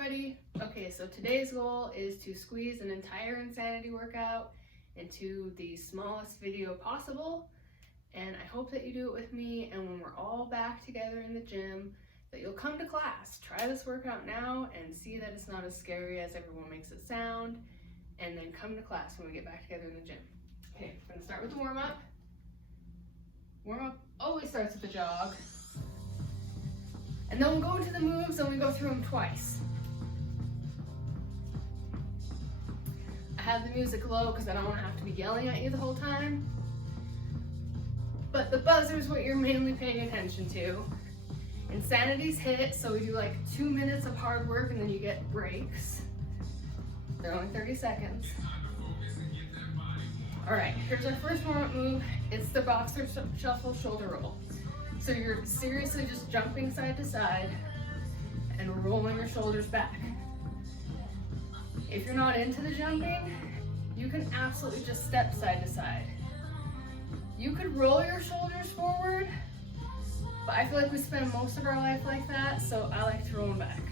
everybody. Okay, so today's goal is to squeeze an entire insanity workout into the smallest video possible, and I hope that you do it with me, and when we're all back together in the gym, that you'll come to class. Try this workout now and see that it's not as scary as everyone makes it sound, and then come to class when we get back together in the gym. Okay, we're gonna start with the warm-up. Warm-up always starts with a jog. And then we'll go into the moves and we go through them twice. I have the music low because I don't want to have to be yelling at you the whole time. But the buzzer is what you're mainly paying attention to. Insanity's hit, so we do like 2 minutes of hard work and then you get breaks. They're only 30 seconds. All right, here's our first warm-up move. It's the boxer shuffle shoulder roll. So you're seriously just jumping side to side and rolling your shoulders back. If you're not into the jumping, you can absolutely just step side to side. You could roll your shoulders forward, but I feel like we spend most of our life like that, so I like to roll them back.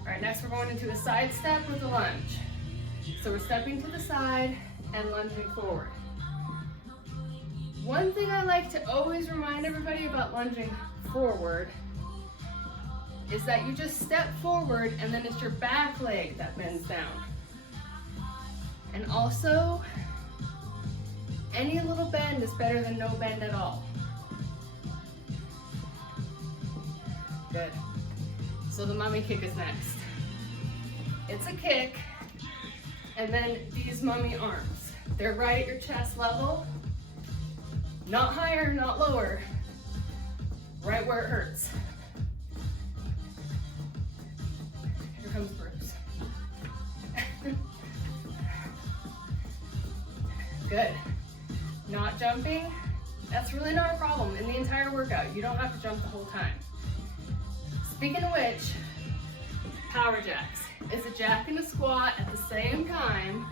All right, next we're going into a side step with a lunge. So we're stepping to the side and lunging forward. One thing I like to always remind everybody about lunging forward is that you just step forward and then it's your back leg that bends down. And also, any little bend is better than no bend at all. Good. So the mummy kick is next. It's a kick, and then these mummy arms. They're right at your chest level. Not higher, not lower, right where it hurts. Here comes Bruce. Good. Not jumping, that's really not a problem in the entire workout. You don't have to jump the whole time. Speaking of which, power jacks. It's a jack and a squat at the same time.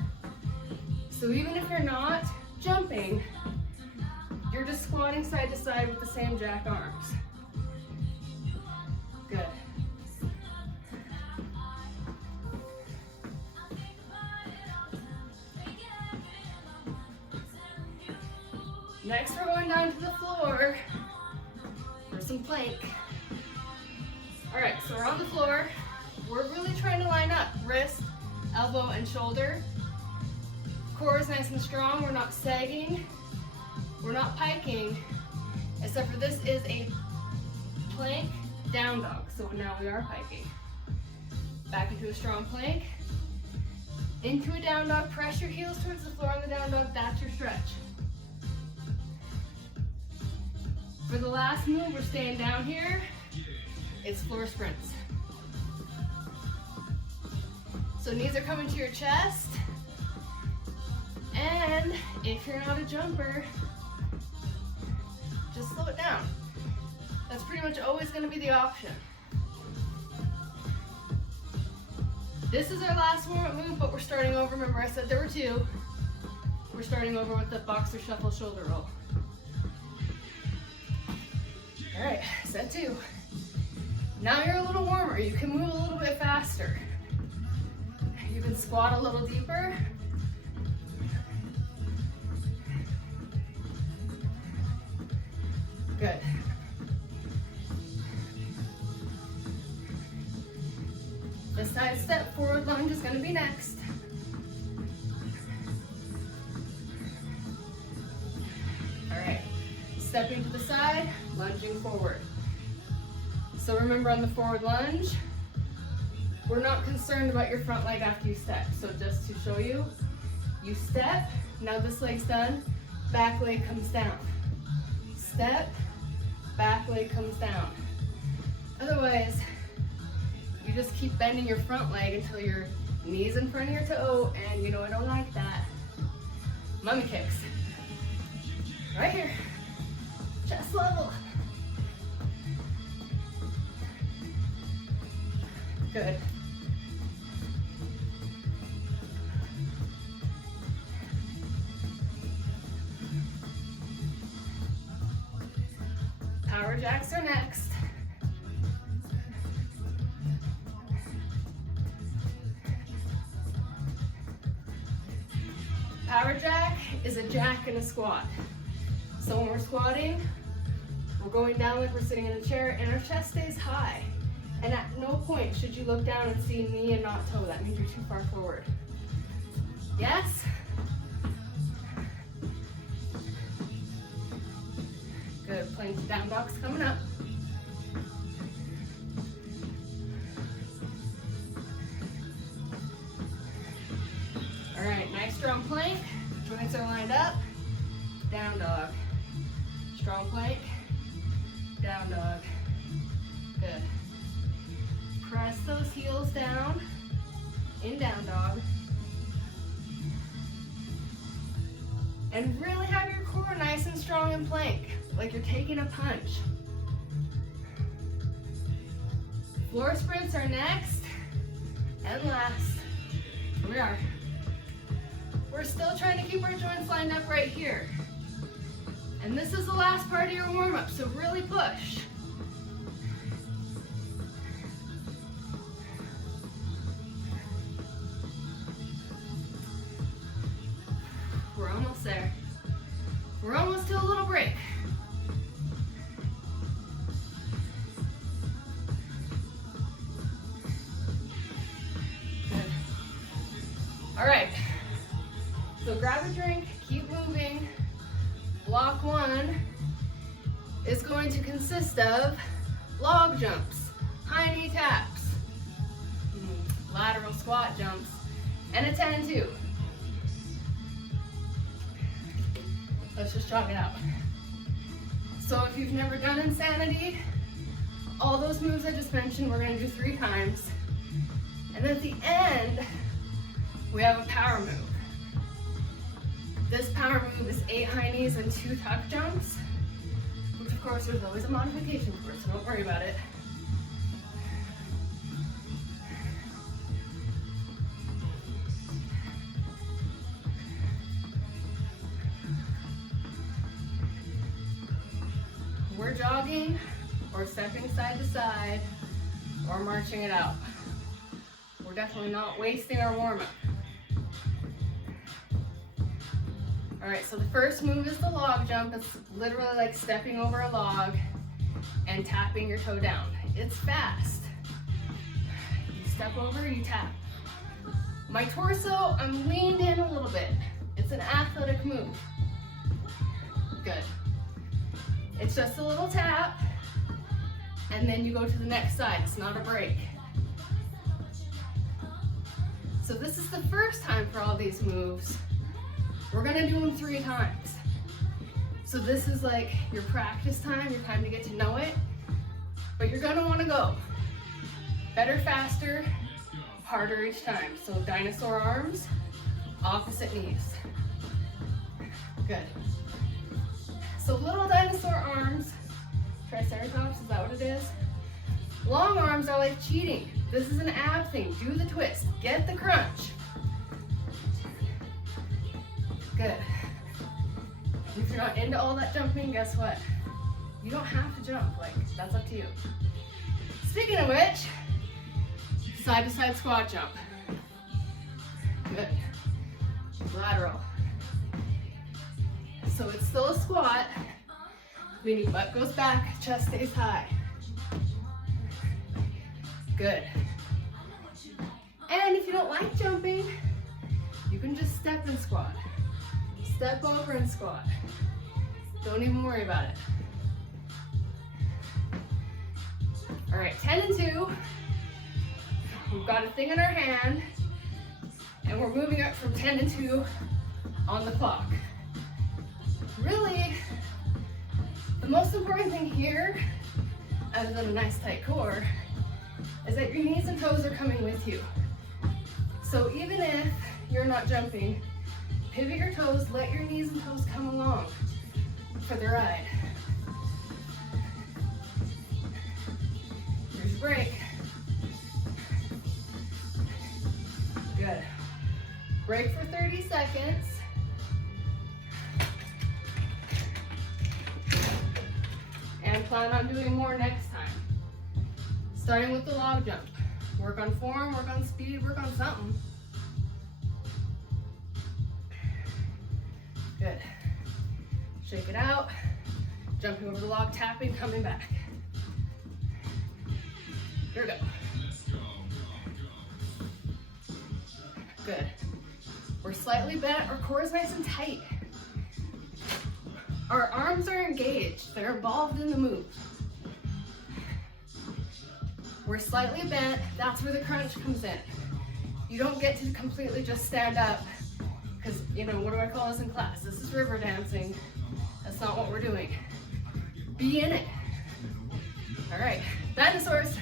So even if you're not jumping, you're just squatting side to side with the same jack arms. Good. Next, we're going down to the floor for some plank. All right, so we're on the floor. We're really trying to line up wrist, elbow, and shoulder. Core is nice and strong. We're not sagging. We're not piking, except for this is a plank down dog, so now we are piking. Back into a strong plank, into a down dog, press your heels towards the floor on the down dog, that's your stretch. For the last move, we're staying down here, it's floor sprints. So knees are coming to your chest, and if you're not a jumper, just slow it down. That's pretty much always going to be the option. This is our last warm-up move, but we're starting over. Remember I said there were 2. We're starting over with the boxer shuffle shoulder roll. All right, set 2. Now you're a little warmer. You can move a little bit faster. You can squat a little deeper. Good. The side step forward lunge is going to be next. All right, stepping to the side, lunging forward. So remember on the forward lunge, we're not concerned about your front leg after you step. So just to show you, you step, now this leg's done, back leg comes down. Step, back leg comes down. Otherwise, you just keep bending your front leg until your knee's in front of your toe, and you know I don't like that. Mummy kicks. Right here, chest level. Good. Power jacks are next. Power jack is a jack and a squat. So when we're squatting, we're going down like we're sitting in a chair and our chest stays high. And at no point should you look down and see knee and not toe. That means you're too far forward. Yes? Good, plank to down dog's coming up. All right, nice strong plank. Joints are lined up. Down dog. Strong plank. Down dog. Good. Press those heels down. In down dog. And really have your core nice and strong in plank, like you're taking a punch. Floor sprints are next and last. Here we are. We're still trying to keep our joints lined up right here. And this is the last part of your warm-up, so really push. We're almost there. We're almost to a little break. Good. All right. So grab a drink, keep moving. Block one is going to consist of log jumps, high knee taps, lateral squat jumps, and a 10-2. Let's just jog it out. So if you've never done Insanity, all those moves I just mentioned, we're gonna do 3 times. And at the end, we have a power move. This power move is 8 high knees and 2 tuck jumps, which of course there's always a modification for it, so don't worry about it. We're jogging or stepping side to side or marching it out. We're definitely not wasting our warm-up. All right, so the first move is the log jump. It's literally like stepping over a log and tapping your toe down. It's fast. You step over, you tap. My torso, I'm leaned in a little bit. It's an athletic move. Good. It's just a little tap, and then you go to the next side. It's not a break. So this is the first time for all these moves. We're gonna do them 3 times. So this is like your practice time, your time to get to know it, but you're gonna wanna go better, faster, harder each time. So dinosaur arms, opposite knees. Good. So little dinosaur arms, triceratops, is that what it is? Long arms are like cheating. This is an ab thing. Do the twist, get the crunch. Good. If you're not into all that jumping, guess what? You don't have to jump, like, that's up to you. Speaking of which, side to side squat jump. Good. Lateral. So it's still a squat, meaning butt goes back, chest stays high. Good. And if you don't like jumping, you can just step and squat. Step over and squat. Don't even worry about it. All right, 10 and 2. We've got a thing in our hand, and we're moving up from 10 and 2 on the clock. Really, the most important thing here, other than a nice tight core, is that your knees and toes are coming with you. So even if you're not jumping, pivot your toes, let your knees and toes come along for the ride. Here's your break. Good. Break for 30 seconds. And plan on doing more next time. Starting with the log jump. Work on form, work on speed, work on something. Good. Shake it out. Jumping over the log, tapping, coming back. Here we go. Good. We're slightly bent, our core is nice and tight. Our arms are engaged, they're involved in the move. We're slightly bent, that's where the crunch comes in. You don't get to completely just stand up, because, you know, what do I call this in class? This is river dancing. That's not what we're doing. Be in it. All right, dinosaurs.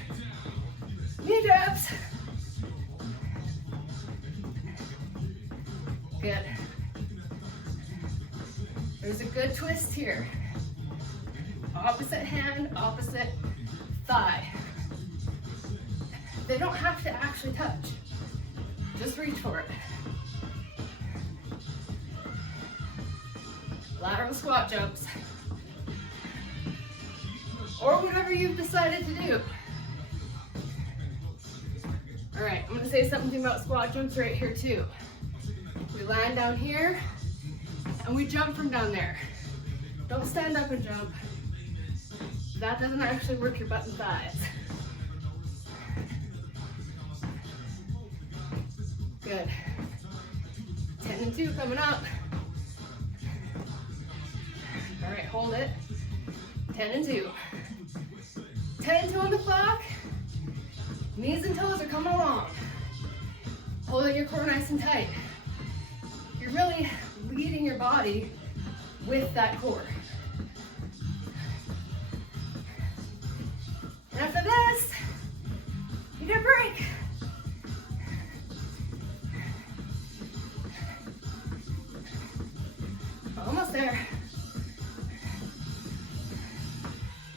Knee jabs. Good. There's a good twist here. Opposite hand, opposite thigh. They don't have to actually touch. Just reach for it. Lateral squat jumps. Or whatever you've decided to do. All right, I'm gonna say something about squat jumps right here too. We land down here, and we jump from down there. Don't stand up and jump. That doesn't actually work your butt and thighs. Good. 10 and 2 coming up. All right, hold it. 10 and 2. 10 and 2 on the clock. Knees and toes are coming along. Holding your core nice and tight. You're really leading your body with that core. And after this, you get a break. Almost there.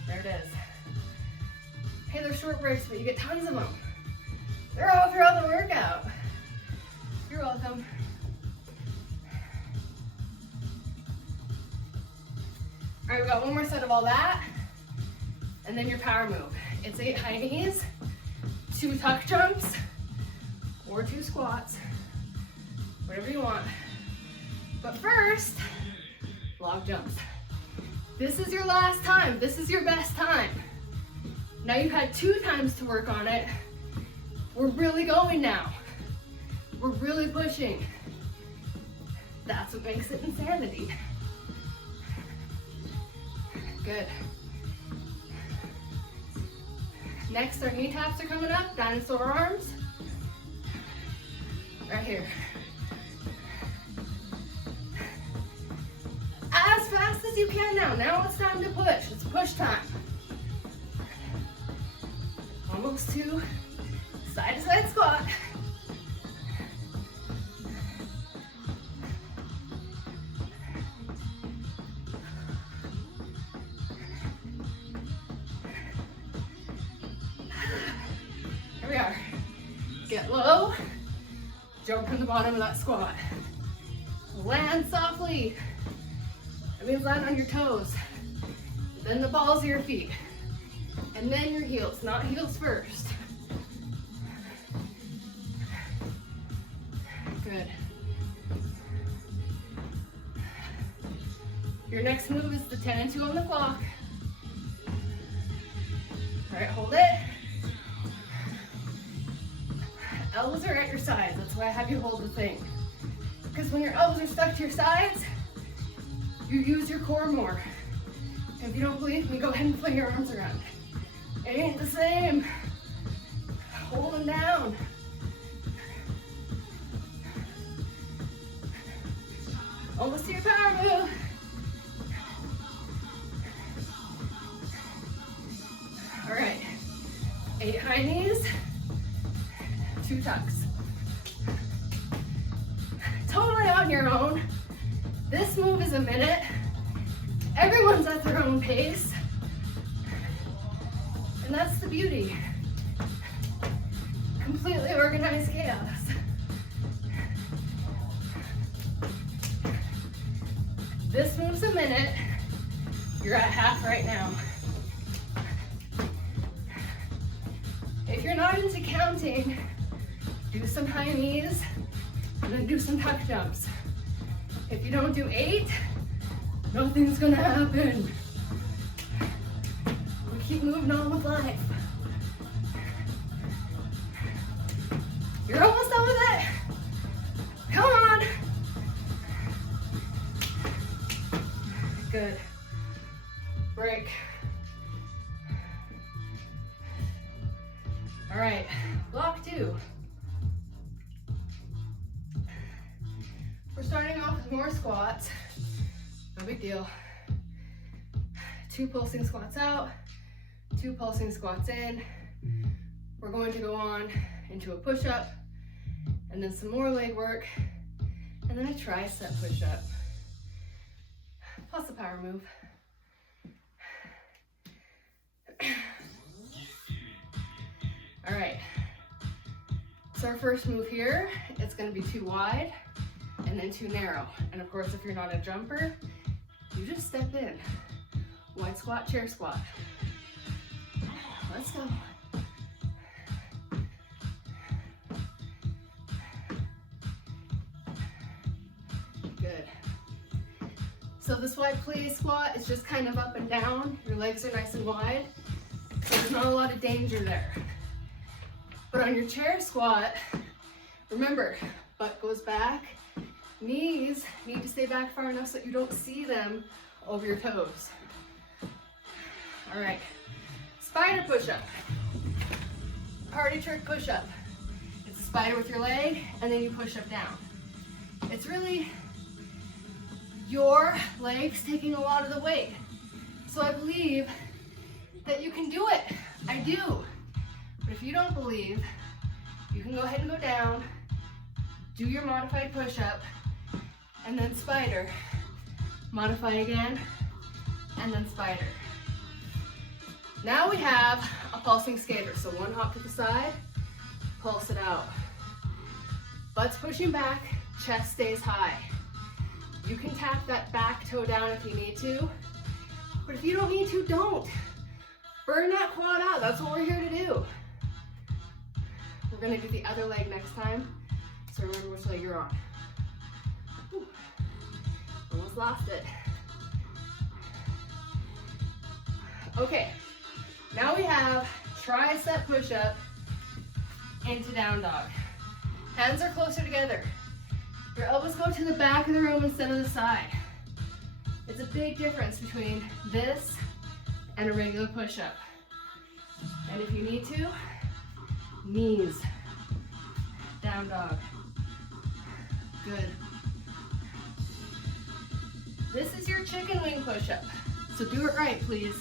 There it is. Hey, they're short breaks, but you get tons of them. They're all throughout the workout. You're welcome. All right, we got one more set of all that, and then your power move. It's 8 high knees, 2 tuck jumps, or 2 squats, whatever you want. But first, log jumps. This is your last time. This is your best time. Now you've had 2 times to work on it. We're really going now. We're really pushing. That's what makes it insanity. Good. Next, our knee taps are coming up, dinosaur arms. Right here. As fast as you can now. Now it's time to push. It's push time. Almost to side squat. Here we are. Get low. Jump from the bottom of that squat. Land softly. That means land on your toes. Then the balls of your feet. And then your heels, not heels first. Good. Your next move is the 10 and 2 on the clock. All right, hold it. Elbows are at your sides. That's why I have you hold the thing. Because when your elbows are stuck to your sides, you use your core more. And if you don't believe me, go ahead and fling your arms around. It ain't the same. Hold them down. Almost to your power move. All right. 8 high knees, 2 tucks. Totally on your own. This move is a minute. Everyone's at their own pace. And that's the beauty. Completely organized chaos. This move's a minute. You're at half right now. If you're not into counting, do some high knees and then do some tuck jumps. If you don't do 8, nothing's gonna happen. We keep moving on with life. You're almost done with it. Come on. Good. Break. All right, block 2. We're starting off with more squats. No big deal. 2 pulsing squats out, 2 pulsing squats in. We're going to go on into a push-up, and then some more leg work, and then a tricep push-up, plus a power move. All right, so our first move here, it's gonna be too wide and then too narrow. And of course, if you're not a jumper, you just step in. Wide squat, chair squat. Let's go. Good. So this wide plie squat is just kind of up and down. Your legs are nice and wide, so there's not a lot of danger there. But on your chair squat, remember, butt goes back, knees need to stay back far enough so that you don't see them over your toes. All right, spider push-up, party trick push-up. It's a spider with your leg, and then you push up down. It's really your legs taking a lot of the weight. So I believe that you can do it. I do. But if you don't believe, you can go ahead and go down, do your modified push-up, and then spider. Modify again, and then spider. Now we have a pulsing skater. So 1 hop to the side, pulse it out. Butt's pushing back, chest stays high. You can tap that back toe down if you need to, but if you don't need to, don't. Burn that quad out, that's what we're here to do. We're gonna do the other leg next time, so remember which leg you're on. Whew. Almost lost it. Okay, now we have tricep push-up into down dog. Hands are closer together. Your elbows go to the back of the room instead of the side. It's a big difference between this and a regular push-up. And if you need to, knees, down dog. Good. This is your chicken wing push-up, so do it right, please.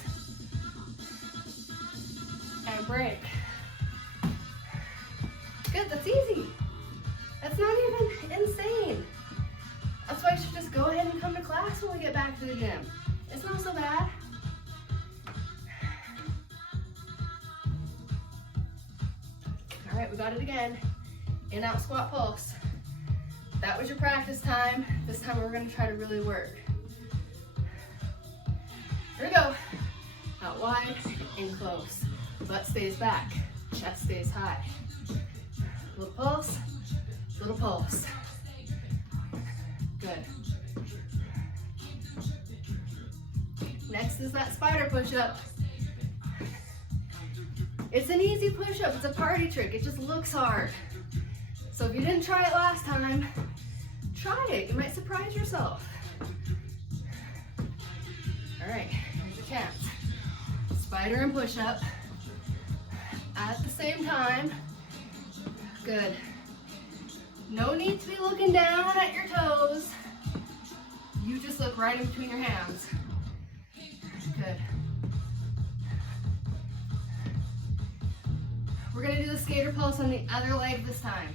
And break. Good, that's easy. That's not even insane. That's why you should just go ahead and come to class when we get back to the gym. It's not so bad. All right, we got it again. In, out, squat, pulse. That was your practice time. This time we're gonna try to really work. Here we go. Out wide, in close. Butt stays back, chest stays high. Little pulse, little pulse. Good. Next is that spider push-up. It's an easy push-up, it's a party trick, it just looks hard. So if you didn't try it last time, try it, you might surprise yourself. All right, here's your chance. Spider and push-up at the same time. Good. No need to be looking down at your toes. You just look right in between your hands. Good. We're gonna do the skater pulse on the other leg this time.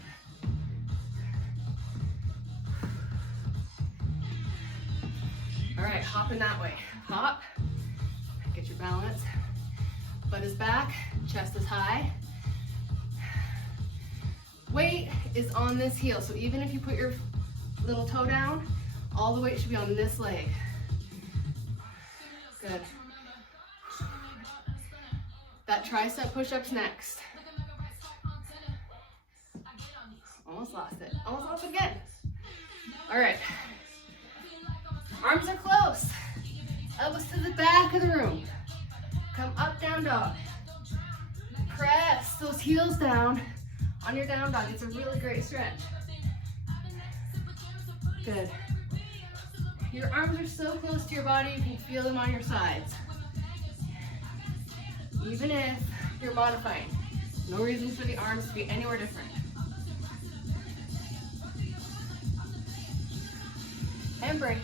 All right, hopping that way. Hop, get your balance. Butt is back, chest is high. Weight is on this heel, so even if you put your little toe down, all the weight should be on this leg. Good. That tricep push-up's next. Almost lost it. Almost lost it again. All right. Arms are close. Elbows to the back of the room. Come up, down dog. Press those heels down on your down dog. It's a really great stretch. Good. Your arms are so close to your body, you can feel them on your sides. Even if you're modifying. No reason for the arms to be anywhere different. And break.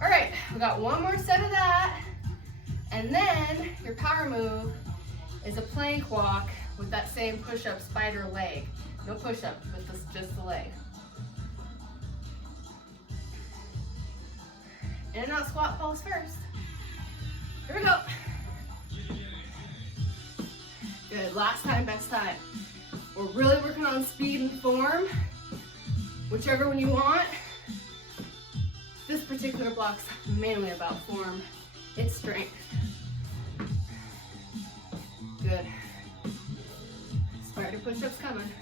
All right, we got one more set of that. And then your power move is a plank walk with that same push-up spider leg. No push-up, but just the leg. In and out squat pulse first. Here we go. Good, last time, best time. We're really working on speed and form, whichever one you want. This particular block's mainly about form, it's strength. Good. Spider push-ups coming.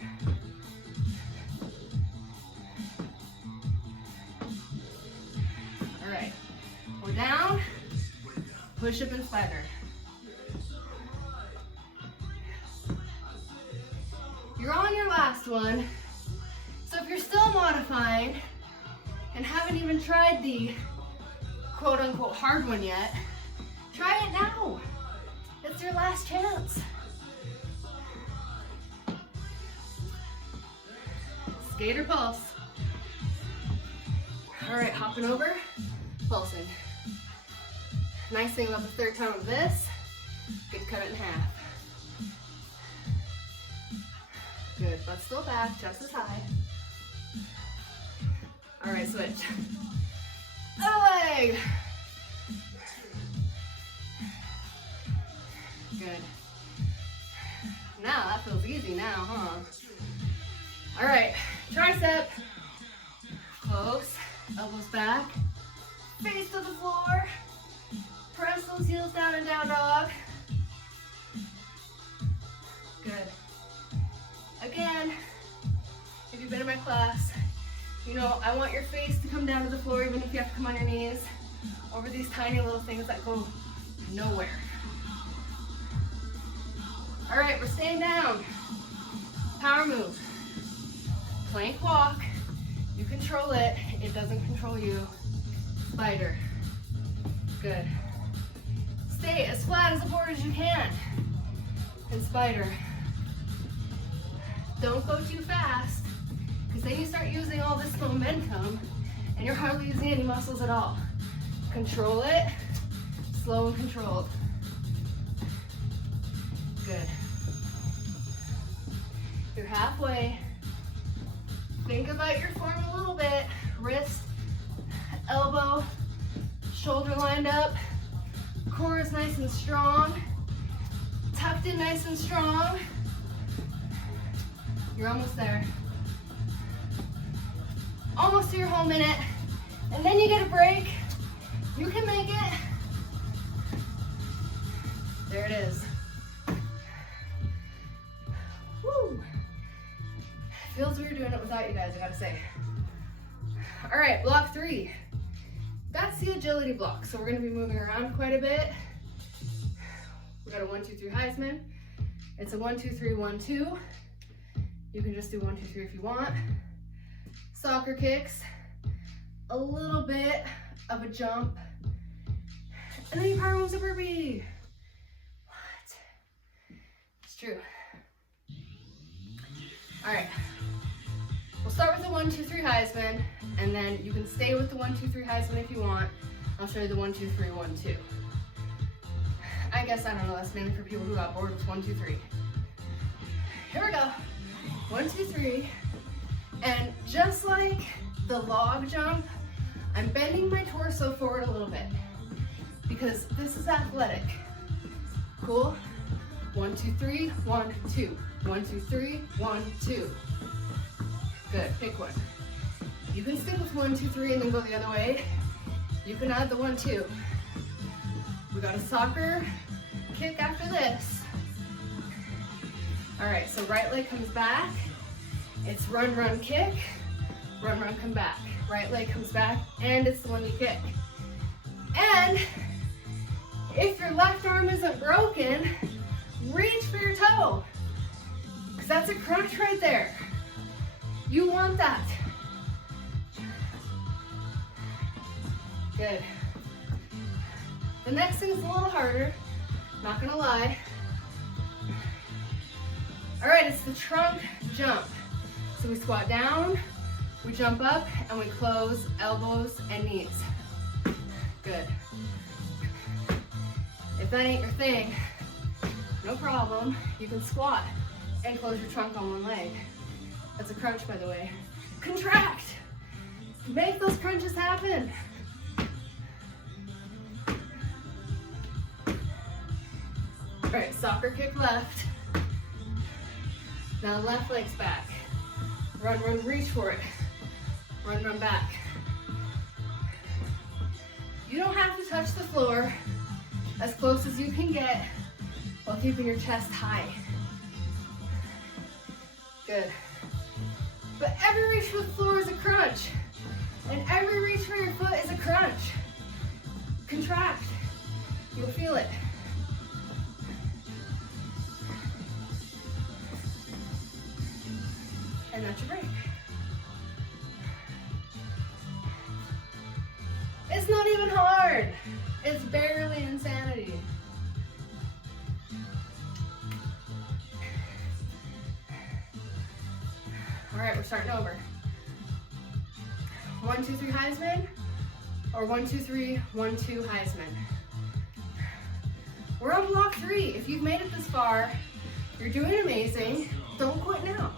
All right, we're down, push-up and spider. You're on your last one, so if you're still modifying and haven't even tried the quote-unquote hard one yet, try it now. It's your last chance. Skater pulse. All right, hopping over, pulsing. Nice thing about the third time of this, you can cut it in half. Good, butt still back, chest is high. All right, switch. Other leg. Good. Now that feels easy now, huh? All right, tricep. Close, elbows back, face to the floor. Press those heels down and down dog. Good. Again, if you've been in my class, you know I want your face to come down to the floor even if you have to come on your knees over these tiny little things that go nowhere. All right, we're staying down. Power move. Plank walk. You control it. It doesn't control you. Spider. Good. Stay as flat as the board as you can. And spider. Don't go too fast, because then you start using all this momentum and you're hardly using any muscles at all. Control it, slow and controlled. Good. You're halfway. Think about your form a little bit. Wrist, elbow, shoulder lined up. Core is nice and strong. Tucked in nice and strong. You're almost there. Almost to your whole minute. And then you get a break. You can make it. There it is. Woo. Feels weird doing it without you guys, I gotta say. All right, block 3. That's the agility block. So we're gonna be moving around quite a bit. We got a 1, 2, 3 Heisman. It's a 1, 2, 3, 1, 2. You can just do 1, 2, 3 if you want. Soccer kicks, a little bit of a jump, and then you power moves a burpee. What? It's true. All right. We'll start with the 1, 2, 3 Heisman, and then you can stay with the 1, 2, 3 Heisman if you want. I'll show you the 1, 2, 3, 1, 2. I guess, I don't know, that's mainly for people who got bored with 1, 2, 3. Here we go. 1, 2, 3, and just like the log jump, I'm bending my torso forward a little bit because this is athletic. Cool? 1, 2, 3, 1, 2. 1, 2, 3, 1, 2. Good, pick one. You can stick with 1, 2, 3 and then go the other way. You can add the 1, 2. We got a soccer kick after this. All right, so right leg comes back. It's run, run, kick. Run, run, come back. Right leg comes back, and it's the one you kick. And if your left arm isn't broken, reach for your toe, because that's a crunch right there. You want that. Good. The next thing is a little harder, not gonna lie. All right, it's the trunk jump. So we squat down, we jump up, and we close elbows and knees. Good. If that ain't your thing, no problem. You can squat and close your trunk on one leg. That's a crunch, by the way. Contract. Make those crunches happen. All right, soccer kick left. Now left leg's back. Run, run, reach for it. Run, run back. You don't have to touch the floor. As close as you can get while keeping your chest high. Good. But every reach for the floor is a crunch. And every reach for your foot is a crunch. Contract. You'll feel it. And that's your break. It's not even hard. It's barely insanity. All right, we're starting over. 1, 2, 3 Heisman, or 1, 2, 3, 1, 2 Heisman. We're on block 3. If you've made it this far, you're doing amazing. Don't quit now.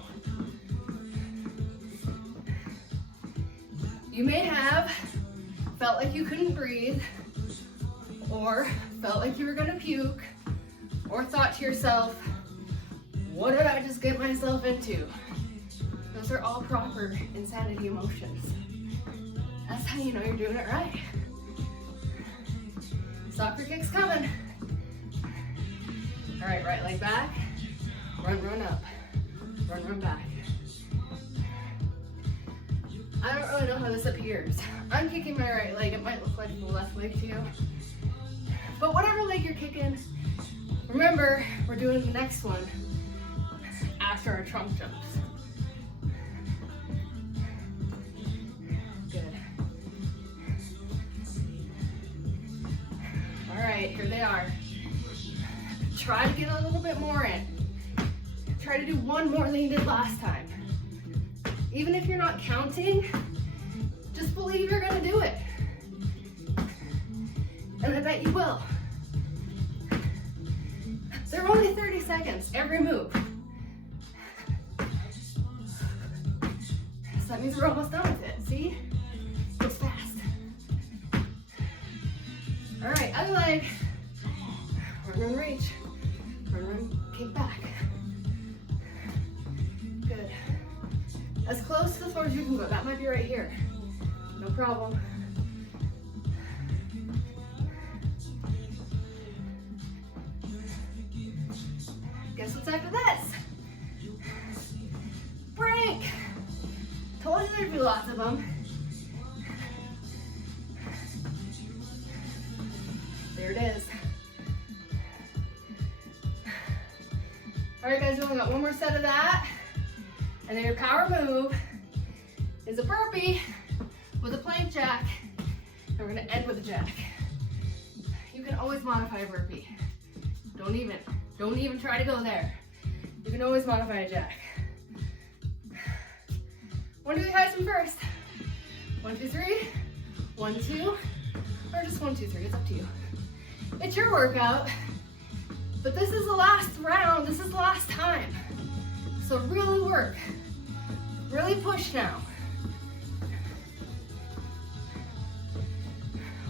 You may have felt like you couldn't breathe, or felt like you were gonna puke, or thought to yourself, what did I just get myself into? Those are all proper insanity emotions. That's how you know you're doing it right. Soccer kick's coming. All right, right leg back, run, run up, run, run back. I don't really know how this appears. I'm kicking my right leg. It might look like the left leg to you. But whatever leg you're kicking, remember, we're doing the next one after our trunk jumps. Good. All right, here they are. Try to get a little bit more in. Try to do one more than you did last time. Even if you're not counting, just believe you're gonna do it. And I bet you will. They're only 30 seconds, every move. So that means we're almost done with it, see? It goes fast. All right, other leg. Run, run, reach. Run, run, kick back. Good. As close to the floor as you can go. That might be right here. No problem. Guess what's after this? Break! Told you there'd be lots of them. There it is. All right, guys, we only got one more set of that. And then your power move is a burpee with a plank jack. And we're gonna end with a jack. You can always modify a burpee. Don't even try to go there. You can always modify a jack. 1, 2, 3 Heisman first. 1, 2, 3. 1, 2. Or just 1, 2, 3. It's up to you. It's your workout. But this is the last round. This is the last time. So really work. Really push now.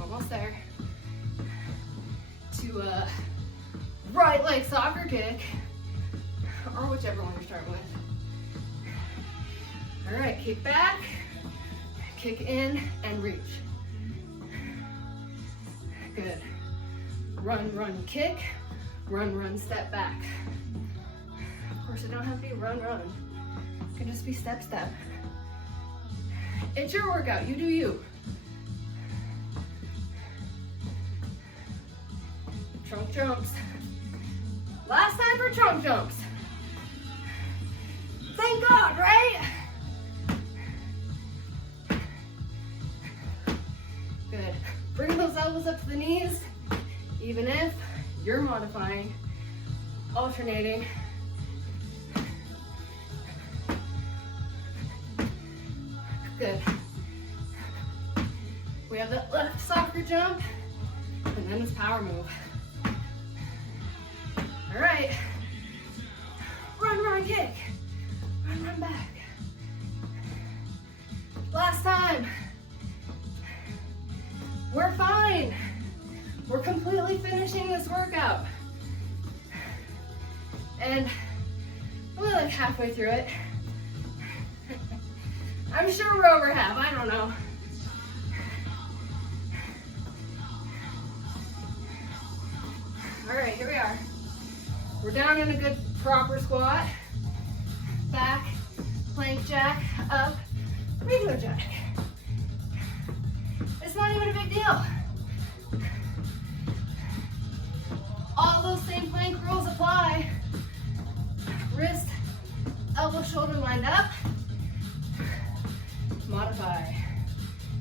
Almost there. To a right leg soccer kick, or whichever one you're starting with. All right, kick back, kick in, and reach. Good. Run, run, kick. Run, run, step back. Of course, course, it don't have to be run, run. It can just be step, step. It's your workout, you do you. Trunk jumps. Last time for trunk jumps. Thank God, right? Good. Bring those elbows up to the knees, even if you're modifying, alternating. Good. We have that left soccer jump, and then this power move. All right. Run, run, kick. Run, run back. Last time. We're fine. We're completely finishing this workout. And we're like halfway through it. I'm sure we're over half, I don't know. All right, here we are. We're down in a good proper squat. Back, plank jack, up, regular jack. It's not even a big deal. All those same plank rules apply. Wrist, elbow, shoulder lined up. Modify.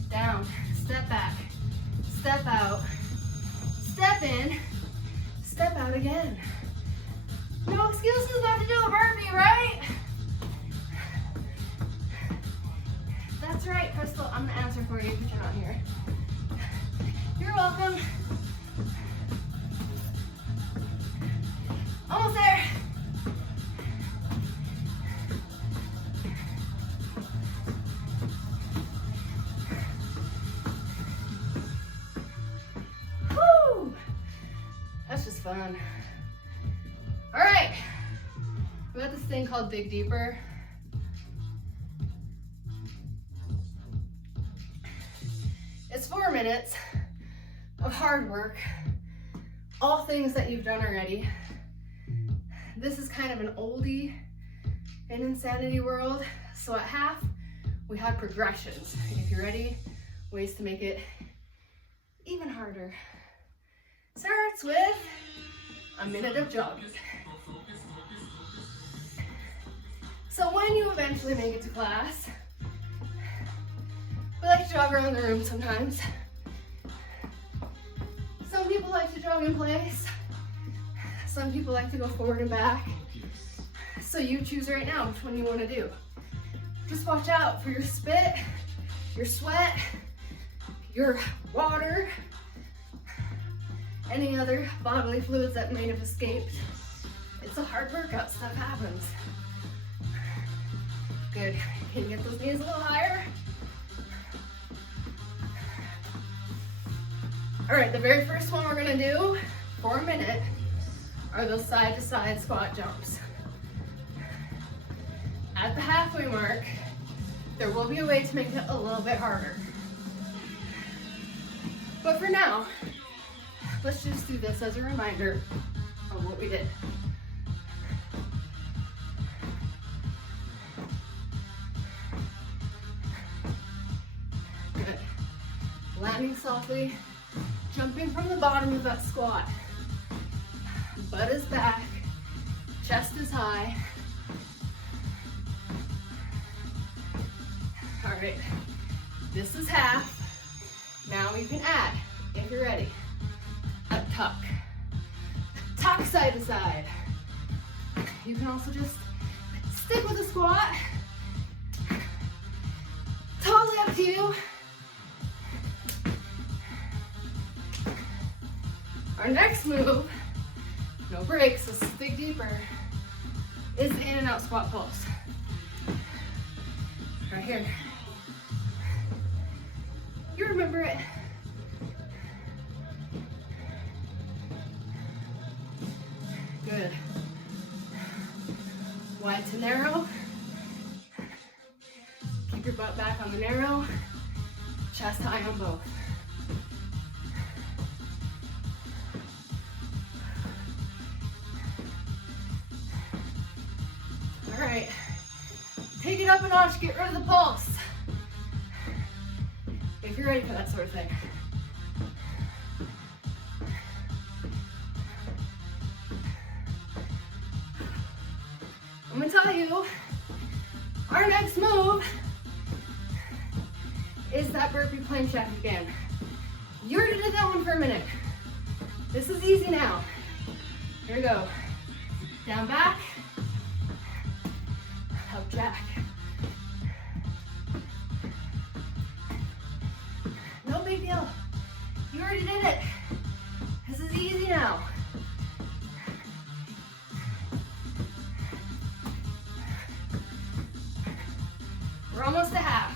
Down, step back, step out, step in, step out again. No excuses not to do a burpee, right? That's right, Crystal. I'm gonna answer for you because you're not here. You're welcome. Almost there. Whew. That's just fun. All right. We got this thing called Dig Deeper. It's 4 minutes of hard work, all things that you've done already. This is kind of an oldie in Insanity World. So at half, we have progressions. If you're ready, ways to make it even harder. Starts with a minute of jogging. So when you eventually make it to class, we like to jog around the room sometimes. Some people like to jog in place. Some people like to go forward and back. So you choose right now which one you want to do. Just watch out for your spit, your sweat, your water, any other bodily fluids that may have escaped. It's a hard workout, stuff happens. Good. Can you get those knees a little higher? All right, the very first one we're gonna do for a minute are those side to side squat jumps. At the halfway mark, there will be a way to make it a little bit harder. But for now, let's just do this as a reminder of what we did. Good. Landing softly, jumping from the bottom of that squat. Butt is back, chest is high. All right, this is half. Now you can add, if you're ready, a tuck. Tuck side to side. You can also just stick with a squat. Totally up to you. Our next move, no breaks, let's dig deeper, is the in and out squat pulse. Right here. You remember it. Good. Wide to narrow. Keep your butt back on the narrow. Chest high on both. notch, get rid of the pulse. If you're ready for that sort of thing. I'm gonna tell you, our next move is that burpee plank jack again. You already did that one for a minute. This is easy now. Here we go. Down, back, up, jack. No big deal. You already did it. This is easy now. We're almost to half.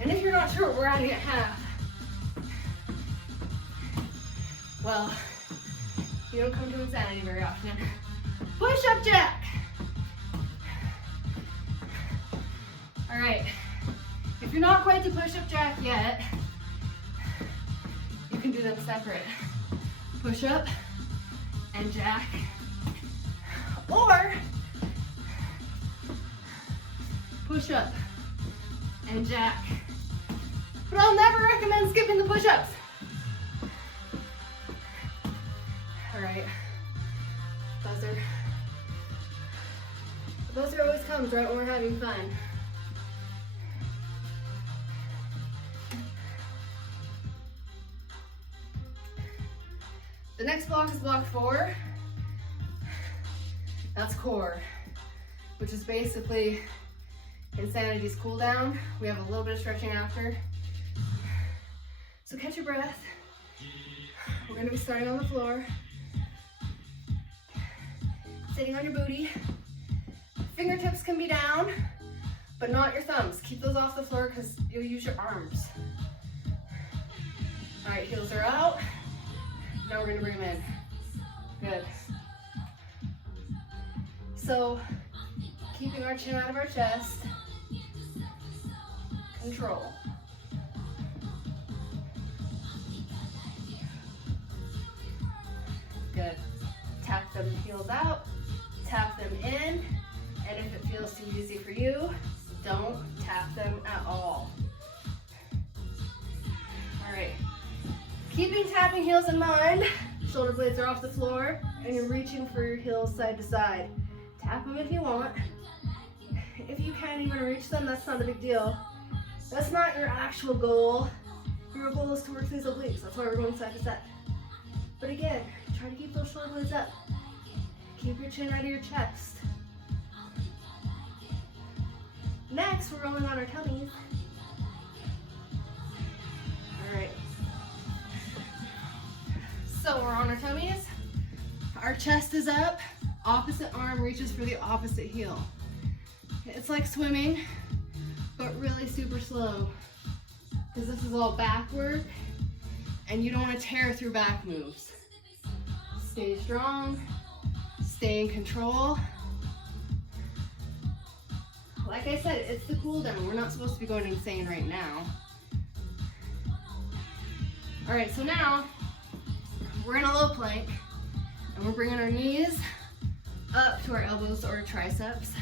And if you're not sure what we're adding at half, well, you don't come to Insanity very often. Push-up jack. All right. If you're not quite to push-up jack yet, you can do them separate. Push-up and jack. Or push-up and jack. But I'll never recommend skipping the push-ups. All right. Buzzer always comes right when we're having fun. The next block is block 4. That's core, which is basically Insanity's cool down. We have a little bit of stretching after. So catch your breath. We're gonna be starting on the floor. Sitting on your booty. Fingertips can be down, but not your thumbs. Keep those off the floor because you'll use your arms. All right, heels are out. Now we're gonna bring them in. Good. So, keeping our chin out of our chest. Control. Good. Tap them heels out, tap them in, and if it feels too easy for you, don't tap them at all. All right. Keeping tapping heels in mind, shoulder blades are off the floor, and you're reaching for your heels side to side. Tap them if you want. If you can't even reach them, that's not a big deal. That's not your actual goal. Your goal is to work these obliques. That's why we're going side to side. But again, try to keep those shoulder blades up. Keep your chin out of your chest. Next, we're rolling on our tummies. All right. So we're on our tummies. Our chest is up. Opposite arm reaches for the opposite heel. It's like swimming, but really super slow. Because this is all back work, and you don't want to tear through back moves. Stay strong. Stay in control. Like I said, it's the cool down. We're not supposed to be going insane right now. All right, so now we're in a low plank, and we're bringing our knees up to our elbows or triceps.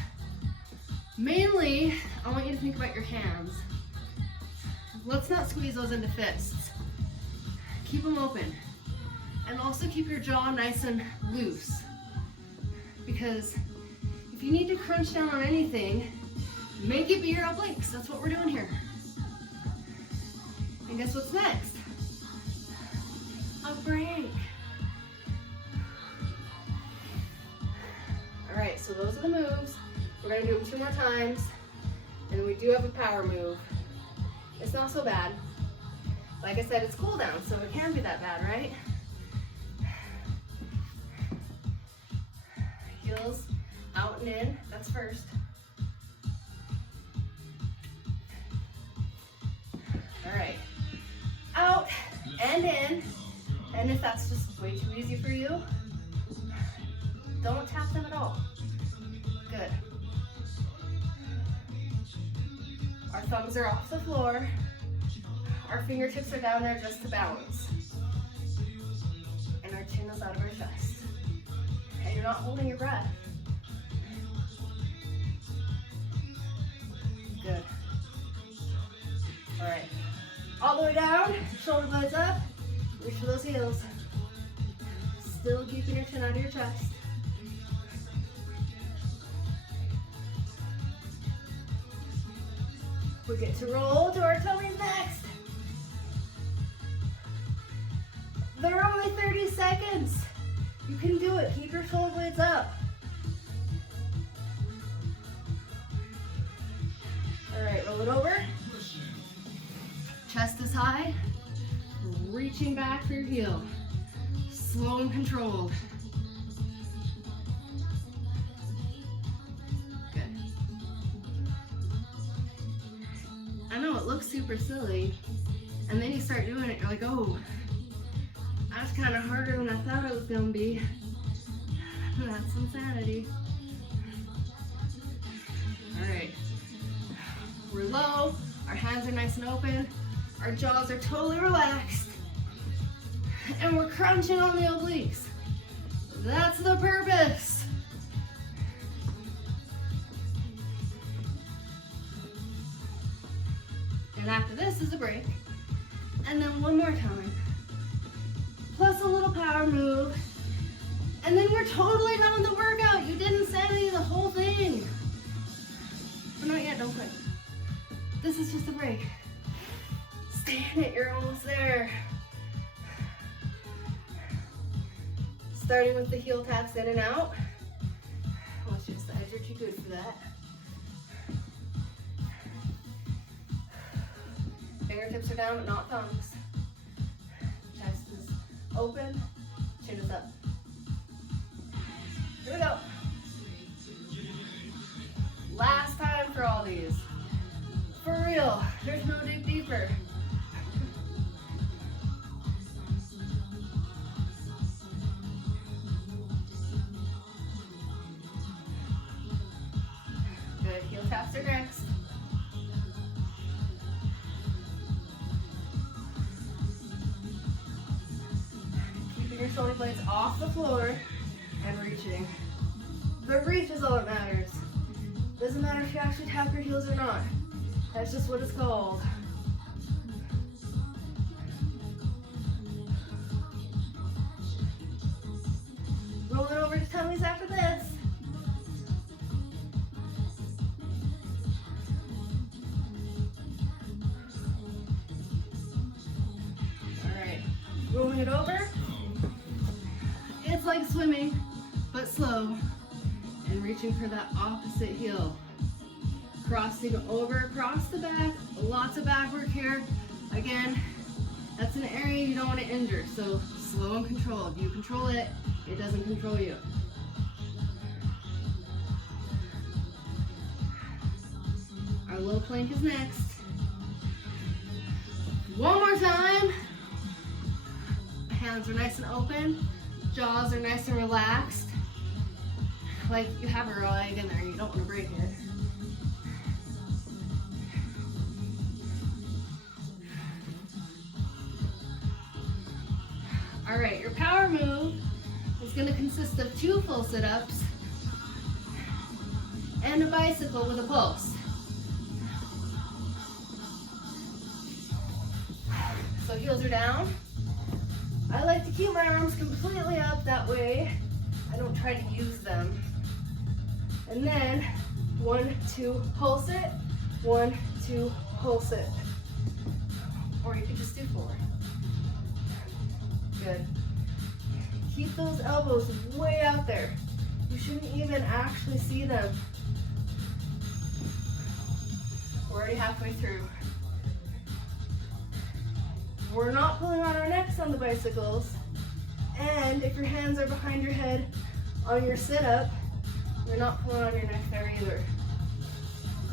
Mainly, I want you to think about your hands. Let's not squeeze those into fists. Keep them open. And also keep your jaw nice and loose. Because if you need to crunch down on anything, make it be your obliques. That's what we're doing here. And guess what's next? A break. All right, so those are the moves. We're gonna do them 2 more times. And then we do have a power move. It's not so bad. Like I said, it's cool down, so it can't be that bad, right? Heels out and in, that's first. All right, out and in. And if that's just way too easy for you, don't tap them at all. Good. Our thumbs are off the floor. Our fingertips are down there just to balance. And our chin is out of our chest. And you're not holding your breath. Good. All right. All the way down, shoulder blades up, reach for those heels. Still keeping your chin out of your chest. We get to roll to our tummies next. They're only 30 seconds. You can do it. Keep your shoulder blades up. All right, roll it over. Chest is high. Reaching back for your heel. Slow and controlled. Good. I know it looks super silly, and then you start doing it, you're like, oh, that's kind of harder than I thought it was going to be. That's insanity. All right. We're low, our hands are nice and open, our jaws are totally relaxed, and we're crunching on the obliques. That's the purpose. And after this is a break, and then one more time, plus a little power move, and then we're totally done with the workout. You did insanity the whole thing. But not yet, don't quit. This is just a break. Stay in it, you're almost there. Starting with the heel taps in and out. Let's just edge your good for that. Fingertips are down, but not thumbs. Chest is open, chin is up. Here we go. Last time for all these. For real, there's no dig deeper. Good, heel taps are next. Keeping your shoulder blades off the floor and reaching. The reach is all that matters. Doesn't matter if you actually tap your heels or not. That's just what it's called. Rolling over to tummies after this. All right, rolling it over. It's like swimming, but slow. And reaching for that opposite heel. Crossing over across the back, lots of back work here. Again, that's an area you don't want to injure, so slow and controlled. You control it, it doesn't control you. Our low plank is next. One more time. Hands are nice and open, jaws are nice and relaxed. Like you have a leg in there, you don't want to break it. All right, your power move is going to consist of 2 full sit-ups and a bicycle with a pulse. So heels are down. I like to keep my arms completely up, that way I don't try to use them. And then 1, 2, pulse it, 1, 2, pulse it. Or you can just do 4. Good. Keep those elbows way out there. You shouldn't even actually see them. We're already halfway through. We're not pulling on our necks on the bicycles. And if your hands are behind your head on your sit-up, you're not pulling on your neck there either.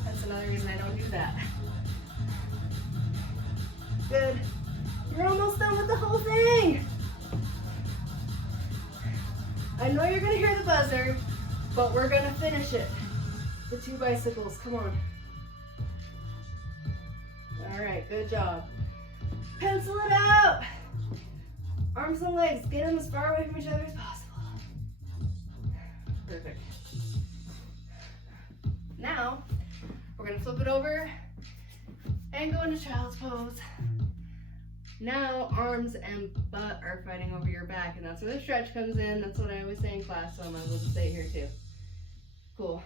That's another reason I don't do that. Good. You're almost done with the whole thing. I know you're gonna hear the buzzer, but we're gonna finish it. The 2 bicycles, come on. All right, good job. Pencil it out. Arms and legs, get them as far away from each other as possible. Perfect. Now, We're gonna flip it over and go into child's pose. Now arms and butt are fighting over your back, and that's where the stretch comes in. That's what I always say in class, so I might as well just say it here too. Cool.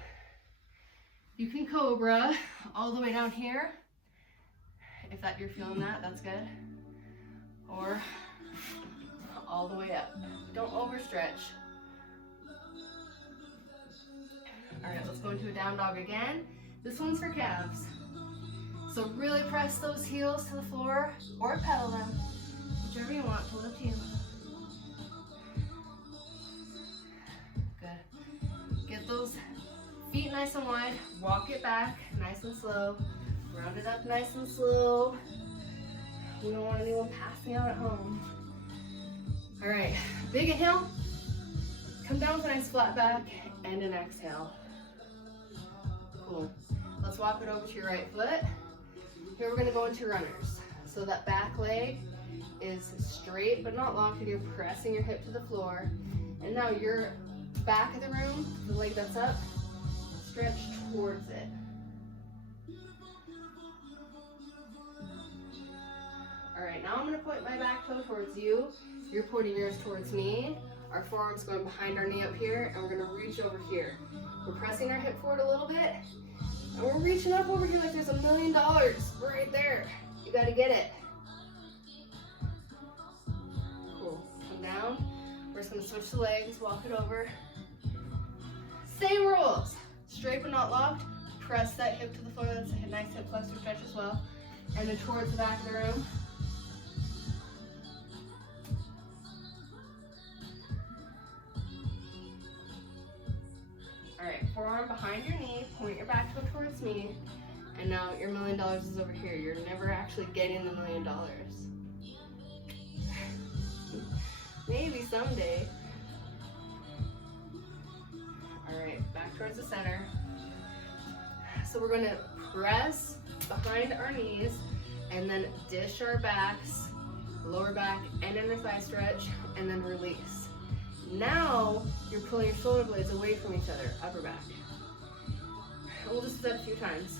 You can cobra all the way down here. If you're feeling that, that's good. Or all the way up. Don't overstretch. All right, let's go into a down dog again. This one's for calves. So really press those heels to the floor or pedal them, whichever you want, totally up to you. Good. Get those feet nice and wide. Walk it back nice and slow. Round it up nice and slow. We don't want anyone passing out at home. All right, big inhale. Come down with a nice flat back and an exhale. Cool. Let's walk it over to your right foot. Here we're gonna go into runners. So that back leg is straight but not locked, and you're pressing your hip to the floor. And now your back of the room, the leg that's up, stretch towards it. All right, now I'm gonna point my back toe towards you. You're pointing yours towards me. Our forearm's going behind our knee up here, and we're gonna reach over here. We're pressing our hip forward a little bit, and we're reaching up over here like there's $1 million right there. You gotta get it. Cool, come down. We're just gonna switch the legs, walk it over. Same rules. Straight but not locked. Press that hip to the floor. That's a nice hip flexor stretch as well. And then towards the back of the room. All right, forearm behind your knee, point your back foot towards me, and now your $1 million is over here. You're never actually getting the $1 million. Maybe someday. All right, back towards the center. So we're gonna press behind our knees and then dish our backs, lower back and inner thigh stretch, and then release. Now you're pulling your shoulder blades away from each other, upper back. And we'll just do that a few times.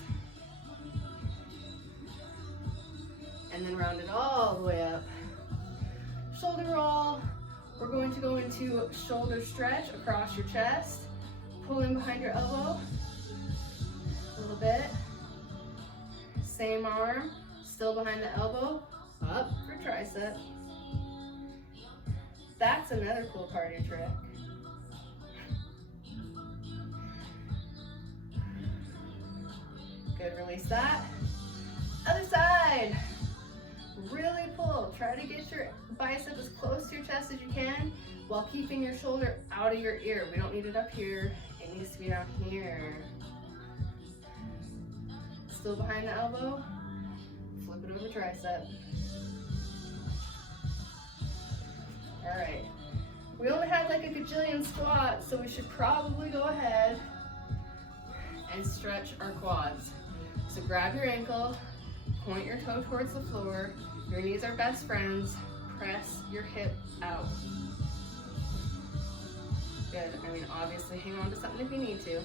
And then round it all the way up. Shoulder roll. We're going to go into shoulder stretch across your chest. Pull in behind your elbow. A little bit. Same arm, still behind the elbow. Up for tricep. That's another cool cardio trick. Good, release that. Other side. Really pull. Try to get your bicep as close to your chest as you can while keeping your shoulder out of your ear. We don't need it up here. It needs to be down here. Still behind the elbow. Flip it over tricep. All right. We only had like a gajillion squats, so we should probably go ahead and stretch our quads. So grab your ankle, point your toe towards the floor. Your knees are best friends. Press your hip out. Good. I mean, obviously hang on to something if you need to.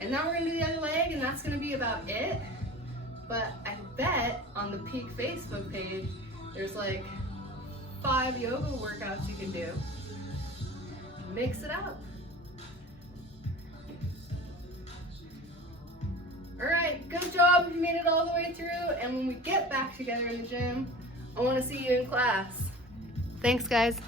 And now we're gonna do the other leg, and that's gonna be about it. But I bet on the Peak Facebook page, there's like 5 yoga workouts you can do. Mix it up. All right, good job if you made it all the way through. And when we get back together in the gym, I wanna see you in class. Thanks, guys.